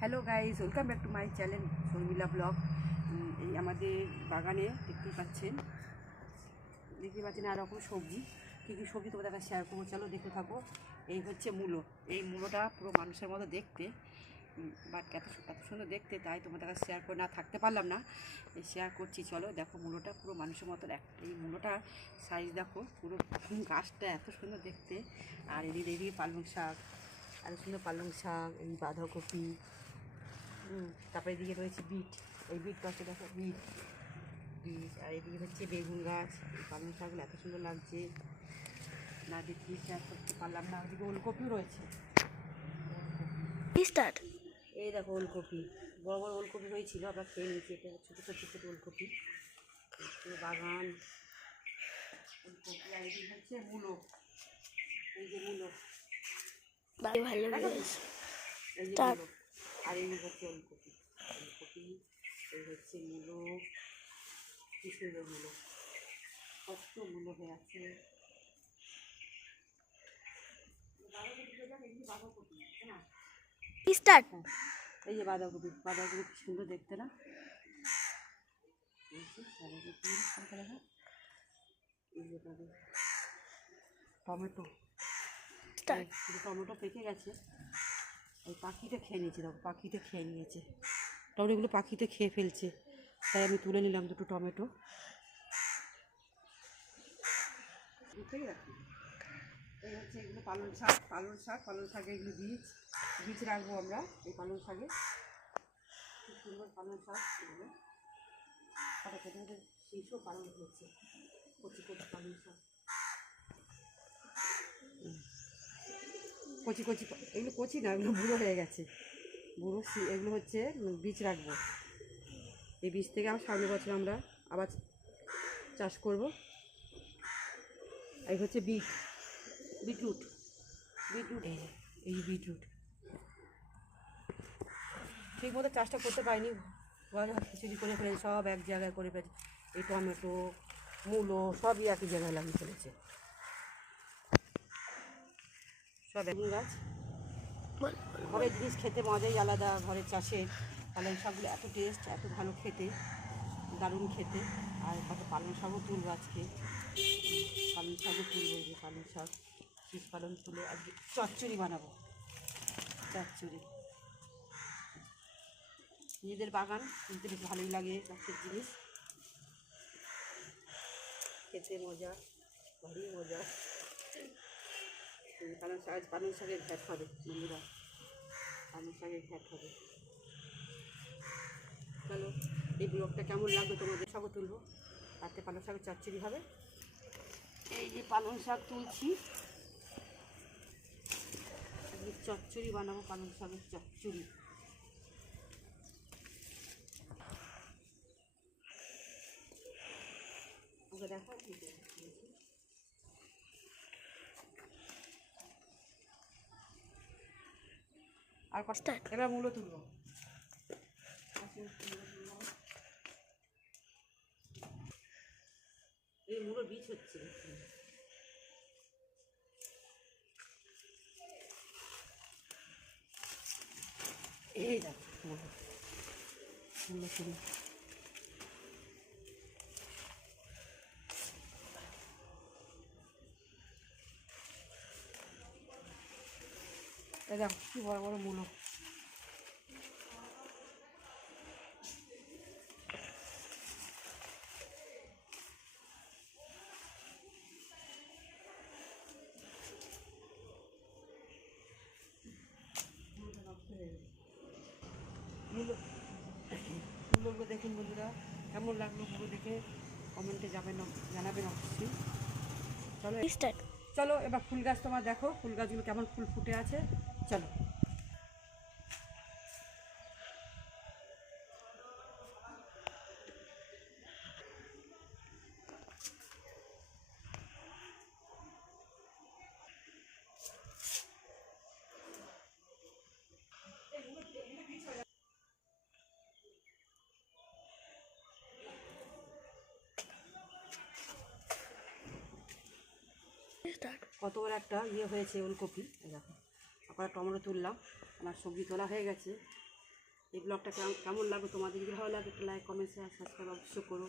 Hello guys, welcome back to my channel Sharmila blog. এই আমাদের বাগানে দেখতে পাচ্ছেন আর রকম সবজি, কী কী সবজি তোমাদের কাছে শেয়ার করবো, চলো দেখতে থাকো। এই হচ্ছে মূলো। এই মূলোটা পুরো মানুষের মতো দেখতে, বাট এত সুন্দর দেখতে, তাই তোমাদের কাছে শেয়ার করে না থাকতে পারলাম না, শেয়ার করছি। চলো দেখো, মূলোটা পুরো মানুষের মতো এই মূলোটার সাইজ দেখো, পুরো গাছটা এত সুন্দর দেখতে। আর এদিকে পালং শাক, এত সুন্দর পালং শাক, এই বাঁধাকপি, তারপরে এদিকে রয়েছে বিট, এই বিট গাছটা দেখো, বিট, আর এদিকে হচ্ছে বেগুন গাছ। এই পালং শাকগুলো এত সুন্দর লাগছে, না দেখি শেয়ার করতে পারলাম না। ওদিকে ওলকপিও রয়েছে, এই দেখো ওলকপি, বড় বড় ওলকপি হয়েছিল, আবার খেয়ে নিয়েছি। এটা ছোটো ছোটো ছোটো ওলকপি, বাগান ওলকপি। আর এদিকে হচ্ছে মূলো, এই যে মূলো, এই যে মূলো, আর এই হচ্ছে ওলকপি, এই হচ্ছে মূলো। কি সুন্দর মূলো, কত মূলো হয়ে আছে। এই যে বাঁধাকপি, বাঁধাকপি কি সুন্দর দেখতে না? টমেটো, টমেটো পেকে গেছে, ওই পাখিটা খেয়ে নিয়েছে, দেখো পাখিটা খেয়ে নিয়েছে টমেটোগুলো, পাখিতে খেয়ে ফেলছে, তাই আমি তুলে নিলাম দুটো টমেটো। এই হচ্ছে এগুলো পালং শাক, পালং শাকে এগুলো বীজ রাখবো আমরা। এই পালং শাকে খুব সুন্দর পালং শাক, এগুলো শীর্ষও পালং হয়েছে, কচি কচি পালং শাক, কচি কচি, এগুলো কচি না, এগুলো বুড়ো হয়ে গেছে, বুড়ো। এগুলো হচ্ছে বীজ রাখবো, এই বীজ থেকে আবার সামনের বছর আমরা আবার চাষ করব। এই হচ্ছে বিটরুট, এই বিটরুট ঠিক মতো চাষটা করতে পারিনি, খিচুড়ি করে ফেলেছি, সব এক জায়গায় করে ফেলেছি। এই টমেটো, মূলো সবই একই জায়গায় লাগিয়ে ফেলেছে, সব বেগুন গাছ। ঘরের জিনিস খেতে মজাই আলাদা, ঘরের চাষের পালং শাকগুলো এত টেস্ট, এত ভালো খেতে, দারুণ খেতে। আর কত পালং শাকও তুলবো আজকে, পালং শাকও তুলবো, যে পালং শাক, শীষ পালং তুলে আজকে চচ্চড়ি বানাবো, চচ্চড়ি। নিজেদের বাগান তুলতে বেশ ভালোই লাগে, গাছের জিনিস খেতে মজা, ভারী মজা। পালং শাকের ঘ্যাট হবে বন্ধুরা, পালং শাকের ঘ্যাট হবে। চলো, এই ব্লগটা কেমন লাগবে তোমাদের, শাকও তুলবো, রাতে পালং শাকের চচ্চড়ি হবে। এই যে পালং শাক তুলছি, আজকে চচ্চড়ি বানাবো, পালং শাকের চচ্চড়ি। ওকে দেখো, আর কষ্ট, এবার মূলো তুলবো। এই মূলো বীজ হচ্ছে, এই দেখো মূলো, মূলো তুলি। এই দেখো কি বড় বড় মূলো, মূলোগুলো দেখুন বন্ধুরা, কেমন লাগলো মূলো দেখে কমেন্টে জানাবেন অবশ্যই। চলো চলো এবার ফুল গাছ তোমার দেখো, ফুল গাছগুলো কেমন ফুল ফুটে আছে, চলো। কত বড় একটা হয়েছে ওলকপি, দেখো। তারপরে টমেটো তুললাম, আমার সবজি তোলা হয়ে গেছে, এই ব্লগটা কেমন লাগলো তোমাদের, যদি ভালো লাগে একটা লাইক কমেন্ট শেয়ার সাবস্ক্রাইব অবশ্যই করো।